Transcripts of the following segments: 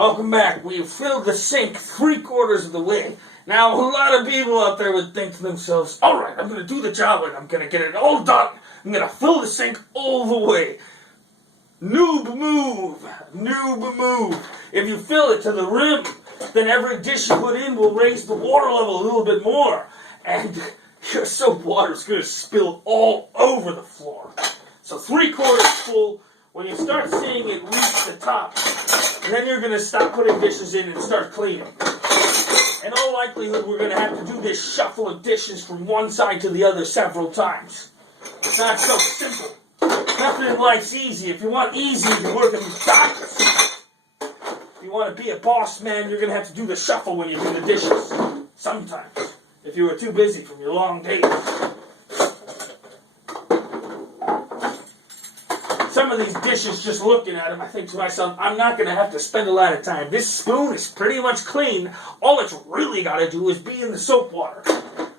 Welcome back. We've filled the sink 3/4 of the way. Now, a lot of people out there would think to themselves, alright, I'm going to do the job and I'm going to get it all done. I'm going to fill the sink all the way. Noob move. Noob move. If you fill it to the rim, then every dish you put in will raise the water level a little bit more. And your soap water is going to spill all over the floor. So 3/4 full. When you start seeing it reach the top, then you're going to stop putting dishes in and start cleaning. In all likelihood, we're going to have to do this shuffle of dishes from one side to the other several times. It's not so simple. Nothing in life's easy. If you want easy, you work in McDonald's. If you want to be a boss man, you're going to have to do the shuffle when you do the dishes. Sometimes. If you were too busy from your long days. Some of these dishes, just looking at them, I think to myself, I'm not going to have to spend a lot of time. This spoon is pretty much clean. All it's really got to do is be in the soap water.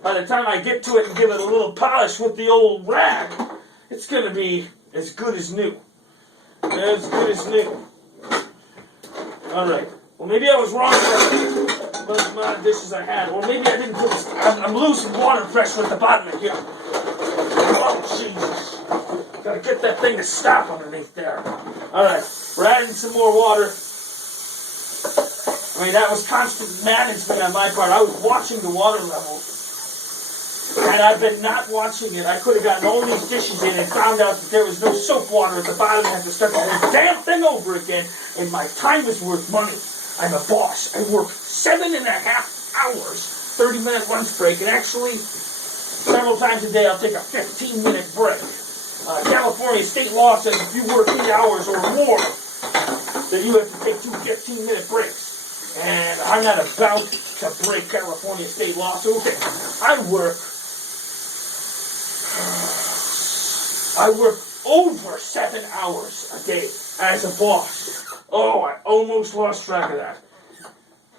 By the time I get to it and give it a little polish with the old rag, it's going to be as good as new. As good as new. Alright. Well, maybe I was wrong about the amount of dishes I had. Or maybe I didn't put this. I'm losing water pressure at the bottom of here. Oh, Jesus. Gotta get that thing to stop underneath there. Alright, we're adding some more water. I mean, that was constant management on my part. I was watching the water level. And I've been not watching it. I could have gotten all these dishes in and found out that there was no soap water at the bottom and had to start the whole damn thing over again. And my time is worth money. I'm a boss. I work 7.5 hours, 30-minute lunch break, and actually, several times a day I'll take a 15-minute break. California state law says if you work 8 hours or more, then you have to take 2 15-minute breaks. And I'm not about to break California state law, so okay. I work over 7 hours a day as a boss. Oh, I almost lost track of that.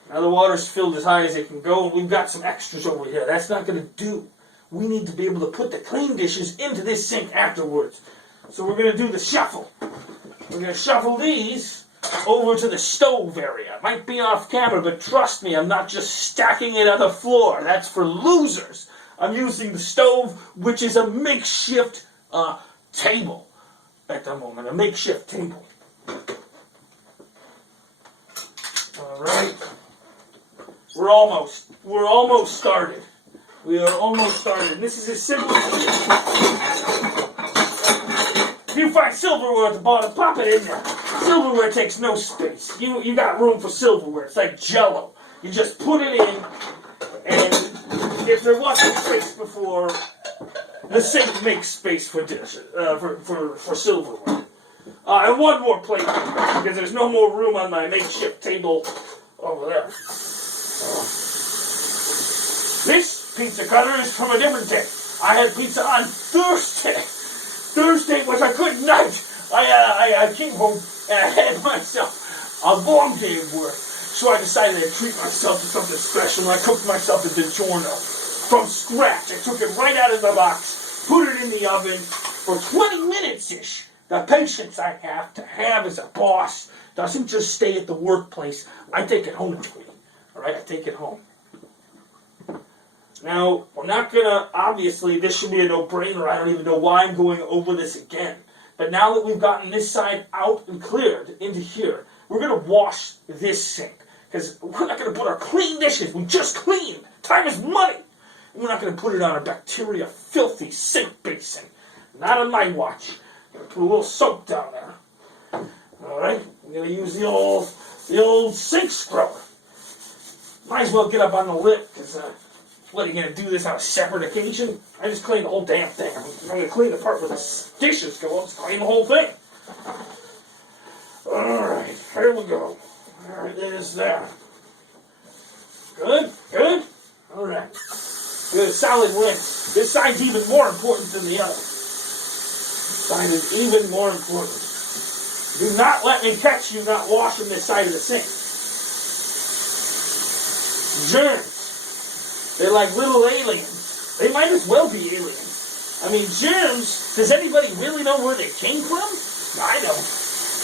Now the water's filled as high as it can go, and we've got some extras over here. That's not going to do. We need to be able to put the clean dishes into this sink afterwards. So we're going to do the shuffle. We're going to shuffle these over to the stove area. It might be off camera, but trust me, I'm not just stacking it on the floor. That's for losers. I'm using the stove, which is a makeshift table at the moment. A makeshift table. Alright. We're almost started. We are almost started. This is as simple as if you find silverware at the bottom, pop it in there. Silverware takes no space. You got room for silverware. It's like Jell-O. You just put it in, and if there wasn't space before, the sink makes space for silverware. And one more plate, because there's no more room on my makeshift table over there. This pizza cutter is from a different day. I had pizza on Thursday. Thursday was a good night. I came home and I had myself a long day of work. So I decided I'd treat myself to something special. I cooked myself a DiGiorno from scratch. I took it right out of the box, put it in the oven for 20 minutes-ish. The patience I have as a boss doesn't just stay at the workplace. I take it home with me. Alright, I take it home. Now, we're not going to, obviously, this should be a no-brainer. I don't even know why I'm going over this again. But now that we've gotten this side out and cleared into here, we're going to wash this sink. Because we're not going to put our clean dishes. We just cleaned. Time is money. We're not going to put it on a bacteria-filthy sink basin. Not on my watch. I'm going to put a little soap down there. Alright? I'm going to use the old sink scrubber. Might as well get up on the lip, because, what, are you going to do this on a separate occasion? I just cleaned the whole damn thing. I'm going to clean the part where the dishes go. I'll just clean the whole thing. Alright, here we go. There there's that. Good, good. Alright. Good, solid rinse. This side's even more important than the other. This side is even more important. Do not let me catch you not washing this side of the sink. Germs. They're like little aliens. They might as well be aliens. I mean, germs, does anybody really know where they came from? I don't.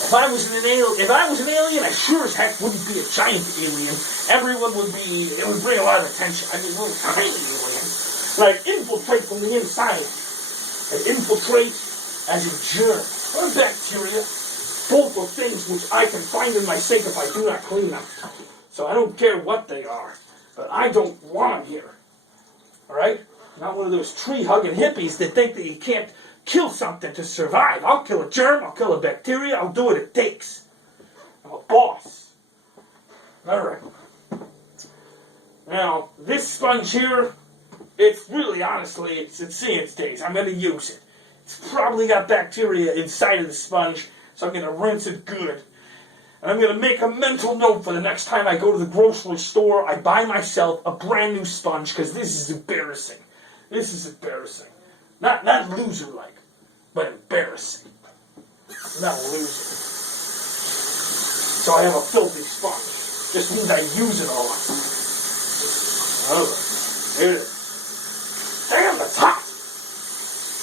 If I was an alien, I sure as heck wouldn't be a giant alien. It would bring a lot of attention. I'd be a little tiny alien. And I'd infiltrate from the inside. I'd infiltrate as a germ or a bacteria. Both are things which I can find in my sink if I do not clean them. So I don't care what they are. But I don't want them here. Alright? Not one of those tree-hugging hippies that think that you can't kill something to survive. I'll kill a germ, I'll kill a bacteria, I'll do what it takes. I'm a boss. Alright. Now, this sponge here, it's really, honestly, it's seeing its days. I'm going to use it. It's probably got bacteria inside of the sponge, so I'm going to rinse it good. And I'm going to make a mental note for the next time I go to the grocery store, I buy myself a brand new sponge, because this is embarrassing. This is embarrassing. Not loser-like, but embarrassing. Not a loser. So I have a filthy sponge. Just means I use it all. Alright. Here it is. Damn, that's hot!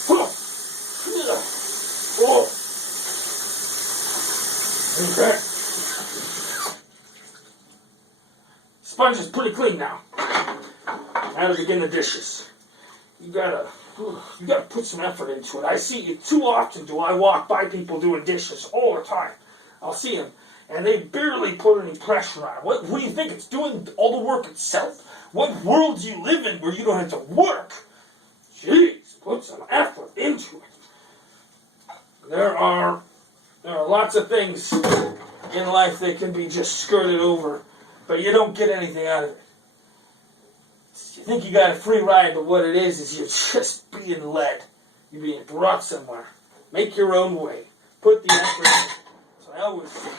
Oh. Okay. Sponge is pretty clean now. Now to begin the dishes. You gotta put some effort into it. I see it too often. Do I walk by people doing dishes all the time? I'll see them, and they barely put any pressure on it. What do you think? It's doing all the work itself? What world do you live in where you don't have to work? Jeez, put some effort into it. There are lots of things in life that can be just skirted over, but you don't get anything out of it. You think you got a free ride, but what it is you're just being led. You're being brought somewhere. Make your own way. Put the effort in. So I always say.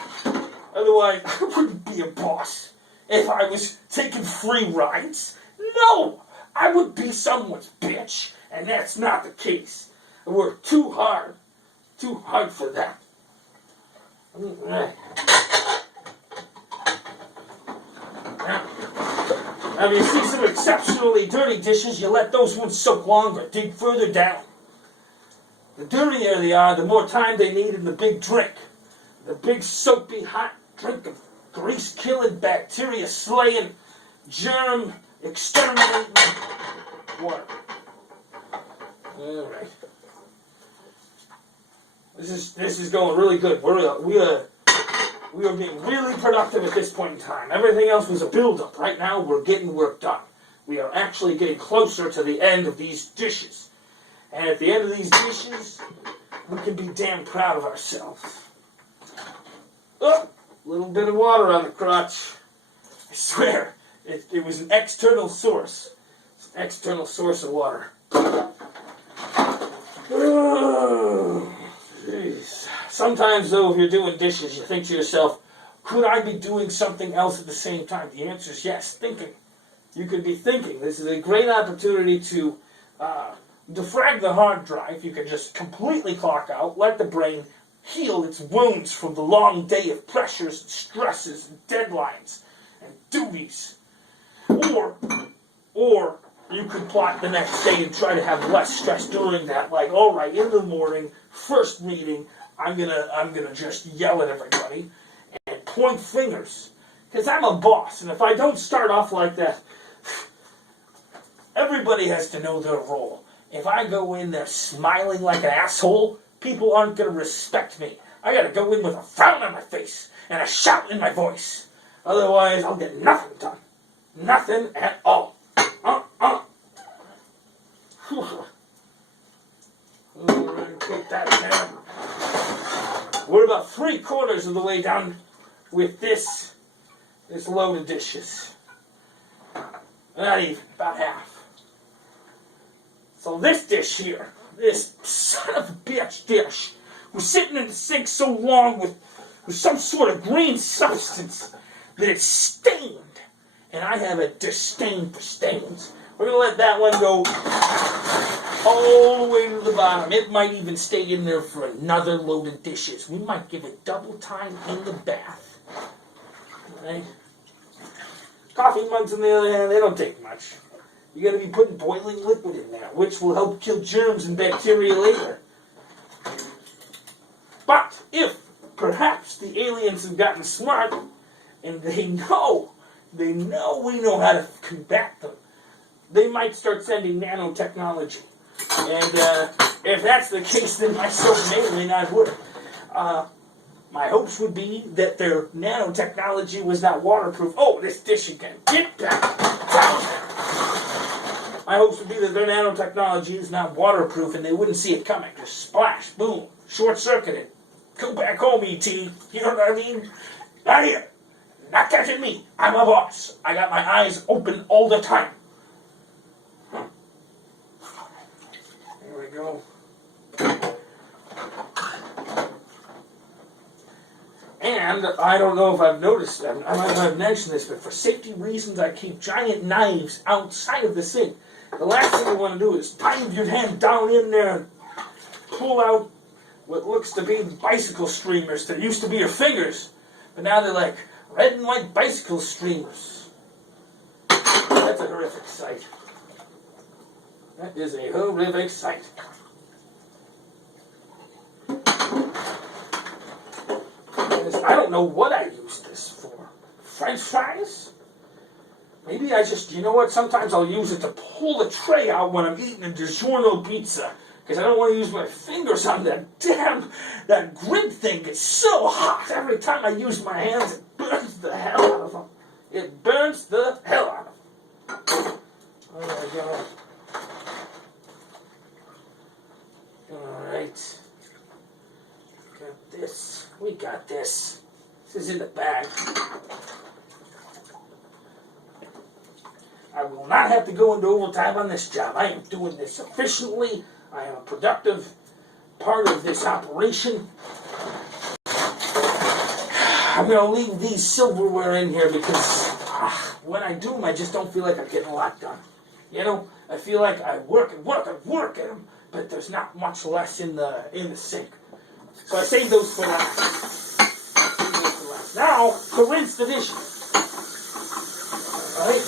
Otherwise, I wouldn't be a boss if I was taking free rides. No! I would be someone's bitch, and that's not the case. I work too hard for that. Now, if you see some exceptionally dirty dishes, you let those ones soak longer. Dig further down. The dirtier they are, the more time they need in the big drink. The big soapy hot drink of grease-killing, bacteria-slaying, germ-exterminating water. All right. This is going really good. We are being really productive at this point in time. Everything else was a build-up. Right now, we're getting work done. We are actually getting closer to the end of these dishes. And at the end of these dishes, we can be damn proud of ourselves. Oh, a little bit of water on the crotch. I swear, it was an external source. It's an external source of water. Oh, jeez. Sometimes, though, if you're doing dishes, you think to yourself, could I be doing something else at the same time? The answer is yes, thinking. You could be thinking. This is a great opportunity to defrag the hard drive. You can just completely clock out, let the brain heal its wounds from the long day of pressures, and stresses, and deadlines, and duties. Or you could plot the next day and try to have less stress during that. Like, all right, in the morning, first meeting, I'm gonna just yell at everybody and point fingers, because I'm a boss, and if I don't start off like that, everybody has to know their role. If I go in there smiling like an asshole, people aren't gonna respect me. I gotta go in with a frown on my face and a shout in my voice. Otherwise, I'll get nothing done. Nothing at all. Put that down. We're about 3/4 of the way down with this load of dishes. Not even, about half. So this dish here, this son of a bitch dish, was sitting in the sink so long with some sort of green substance that it's stained. And I have a disdain for stains. We're going to let that one go all the way to the bottom. It might even stay in there for another load of dishes. We might give it double time in the bath. Right? Coffee mugs, on the other hand, they don't take much. You got to be putting boiling liquid in there, which will help kill germs and bacteria later. But if perhaps the aliens have gotten smart, and they know we know how to combat them. They might start sending nanotechnology. And if that's the case, then my soap may or may not work. My hopes would be that their nanotechnology was not waterproof. Oh, this dish again. Get back. My hopes would be that their nanotechnology is not waterproof and they wouldn't see it coming. Just splash, boom, short-circuited. Go back home, E.T. You know what I mean? Not here. Not catching me. I'm a boss. I got my eyes open all the time. There we go. And I don't know if I've noticed, I might not have mentioned this, but for safety reasons, I keep giant knives outside of the sink. The last thing you want to do is dive your hand down in there and pull out what looks to be bicycle streamers that used to be your fingers, but now they're like red and white bicycle streamers. That's a horrific sight. That is a horrific sight. I don't know what I use this for. French fries? Maybe I just, you know what, sometimes I'll use it to pull the tray out when I'm eating a DiGiorno pizza. Because I don't want to use my fingers on that grid thing. It's so hot. Every time I use my hands, it burns the hell out of them. It burns the hell out of them. There we go. Alright. Got this. We got this. This is in the bag. I will not have to go into overtime on this job. I am doing this efficiently. I am a productive part of this operation. I'm going to leave these silverware in here because when I do them, I just don't feel like I'm getting a lot done. You know, I feel like I work at them, but there's not much less in the sink. So I save those for last. Now, to rinse the dishes. Alright?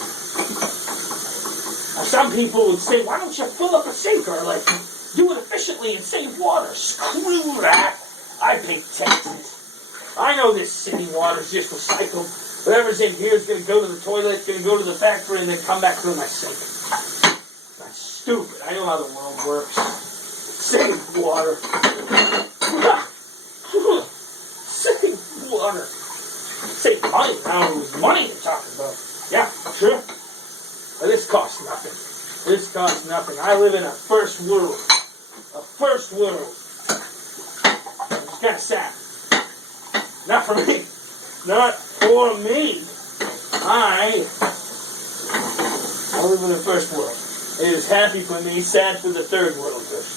Now, some people would say, why don't you fill up a sink or, like, do it efficiently and save water? Screw that. I pay taxes. I know this city water's just recycled. Whatever's in here is going to go to the toilet, going to go to the factory, and then come back through my sink. That's stupid. I know how the world works. Save water. Save water. Save money. Now it was money you're talking about. Yeah, sure. But this costs nothing. This costs nothing. I live in a first world. A first world. It's kind of sad. Not for me. Not for me. I live in the first world. It is happy for me, sad for the third worlders.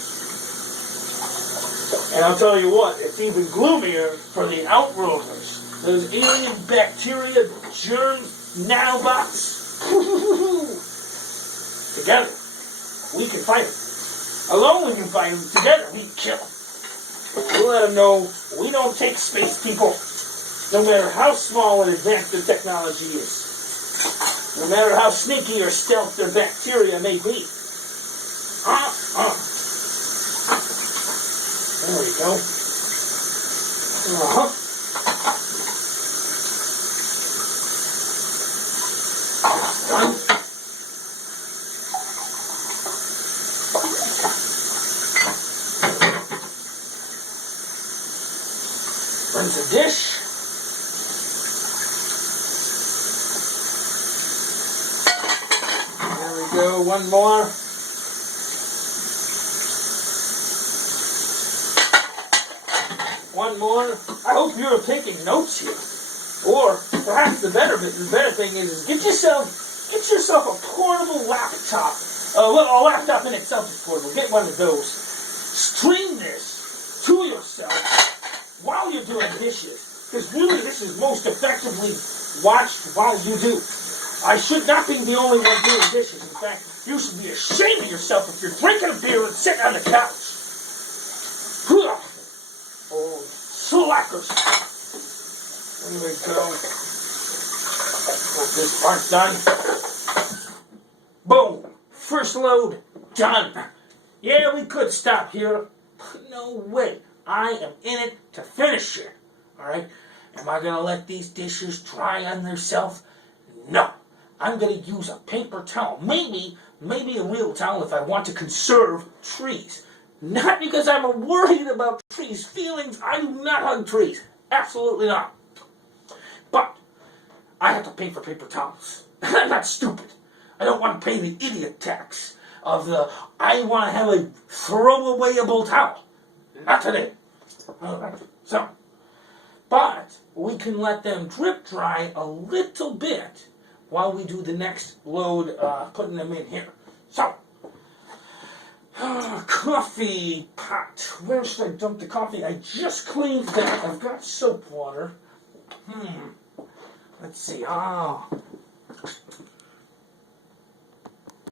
And I'll tell you what, it's even gloomier for the outworlders. Those alien bacteria, germs, nanobots. Together, we can fight them. Alone we can fight them. Together, we can kill them. We'll let them know we don't take space people. No matter how small and advanced their technology is. No matter how sneaky or stealth their bacteria may be. There we go. Done. Rinse the dish. There we go. One more. One more. I hope you're taking notes here. Or perhaps the better thing is get yourself a portable laptop. A laptop in itself is portable. Get one of those. Stream this to yourself while you're doing dishes. Because really this is most effectively watched while you do. I should not be the only one doing dishes. In fact, you should be ashamed of yourself if you're drinking a beer and sitting on the couch. Oh, slackers. There we go. Got this part done. Boom. First load done. Yeah, we could stop here. No way. I am in it to finish it. Alright? Am I going to let these dishes dry on themselves? No. I'm going to use a paper towel. Maybe a real towel if I want to conserve trees. Not because I'm worried about trees' feelings. I do not hug trees. Absolutely not. But I have to pay for paper towels. I'm not stupid. I don't want to pay the idiot tax of I want to have a throwawayable towel. Not today. Alright, so, but we can let them drip dry a little bit while we do the next load, putting them in here. So, coffee pot. Where should I dump the coffee? I just cleaned that. I've got soap water. Let's see.